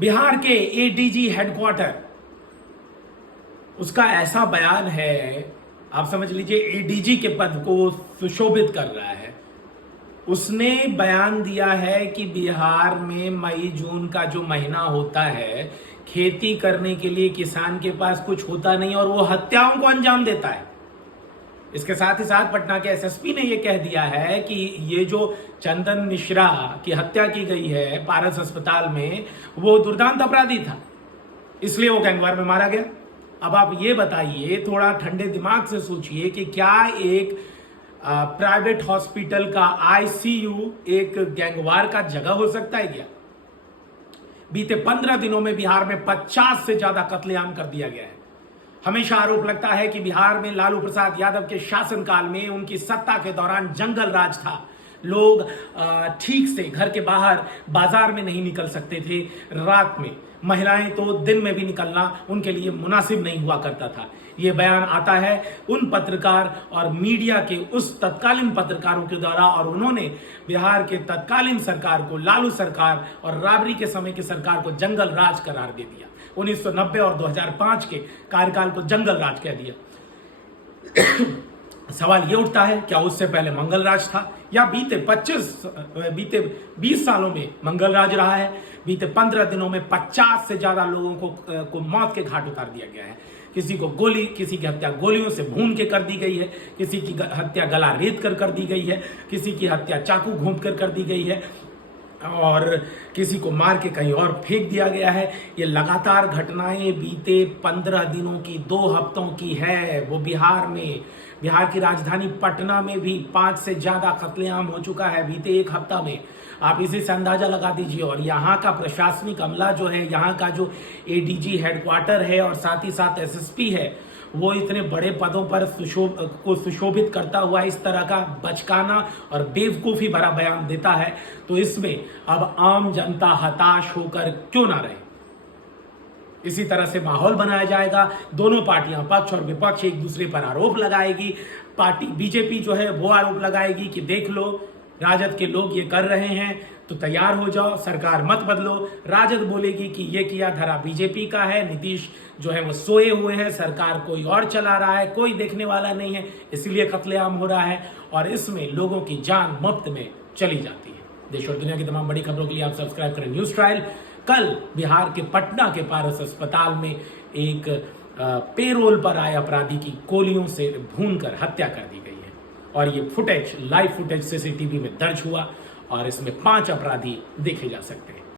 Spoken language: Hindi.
बिहार के एडीजी हेडक्वार्टर, उसका ऐसा बयान है, आप समझ लीजिए एडीजी के पद को सुशोभित कर रहा है। उसने बयान दिया है कि बिहार में मई जून का जो महीना होता है, खेती करने के लिए किसान के पास कुछ होता नहीं और वो हत्याओं को अंजाम देता है। इसके साथ ही साथ पटना के एसएसपी ने यह कह दिया है कि ये जो चंदन मिश्रा की हत्या की गई है पारस अस्पताल में, वो दुर्दांत अपराधी था, इसलिए वो गैंगवार में मारा गया। अब आप ये बताइए, थोड़ा ठंडे दिमाग से सोचिए कि क्या एक प्राइवेट हॉस्पिटल का आईसीयू एक गैंगवार का जगह हो सकता है क्या? बीते 15 दिनों में बिहार में 50 से ज्यादा कत्लेआम कर दिया गया है। हमेशा आरोप लगता है कि बिहार में लालू प्रसाद यादव के शासनकाल में, उनकी सत्ता के दौरान जंगल राज था। लोग ठीक से घर के बाहर बाजार में नहीं निकल सकते थे, रात में महिलाएं तो दिन में भी निकलना उनके लिए मुनासिब नहीं हुआ करता था। ये बयान आता है उन पत्रकार और मीडिया के उस तत्कालीन पत्रकारों के द्वारा, और उन्होंने बिहार के तत्कालीन सरकार को, लालू सरकार और राबड़ी के समय की सरकार को जंगल राज करार दे दिया। 1990 और 2005 के कार्यकाल को जंगल राज कह दिया। सवाल ये उठता है, क्या उससे पहले मंगल राज था, या बीते 20 सालों में मंगल राज रहा है? बीते 15 दिनों में 50 से ज्यादा लोगों को मौत के घाट उतार दिया गया है। किसी की हत्या गोलियों से भून के कर दी गई है, किसी की हत्या गला रेत कर दी गई है, किसी की हत्या चाकू घोंप कर दी गई है, और किसी को मार के कहीं और फेंक दिया गया है। ये लगातार घटनाएं बीते 15 दिनों की, 2 हफ्तों की है। वो बिहार की राजधानी पटना में भी 5 से ज्यादा कत्लेआम हो चुका है बीते 1 हफ्ता में। आप इसी से अंदाजा लगा दीजिए। और यहाँ का प्रशासनिक अमला जो है, यहाँ का जो एडीजी हेडक्वार्टर है और साथ ही साथ एसएसपी है, वो इतने बड़े पदों पर सुशोभित करता हुआ इस तरह का बचकाना और बेवकूफी भरा बयान देता है, तो इसमें अब आम जनता हताश होकर क्यों ना रहे? इसी तरह से माहौल बनाया जाएगा। दोनों पार्टियां, पक्ष और विपक्ष, एक दूसरे पर आरोप लगाएगी। पार्टी बीजेपी जो है वो आरोप लगाएगी कि देख लो, राजद के लोग ये कर रहे हैं तो तैयार हो जाओ, सरकार मत बदलो। राजद बोलेगी कि ये किया धरा बीजेपी का है, नीतीश जो है वो सोए हुए हैं, सरकार कोई और चला रहा है, कोई देखने वाला नहीं है, इसलिए कत्लेआम हो रहा है। और इसमें लोगों की जान मुफ्त में चली जाती है। देश और दुनिया की तमाम बड़ी खबरों के लिए आप सब्सक्राइब करें न्यूज ट्रायल। कल बिहार के पटना के पारस अस्पताल में एक पेरोल पर आए अपराधी की गोलियों से भूनकर हत्या कर दी गई है, और ये फुटेज, लाइव फुटेज सीसीटीवी में दर्ज हुआ, और इसमें 5 अपराधी देखे जा सकते हैं।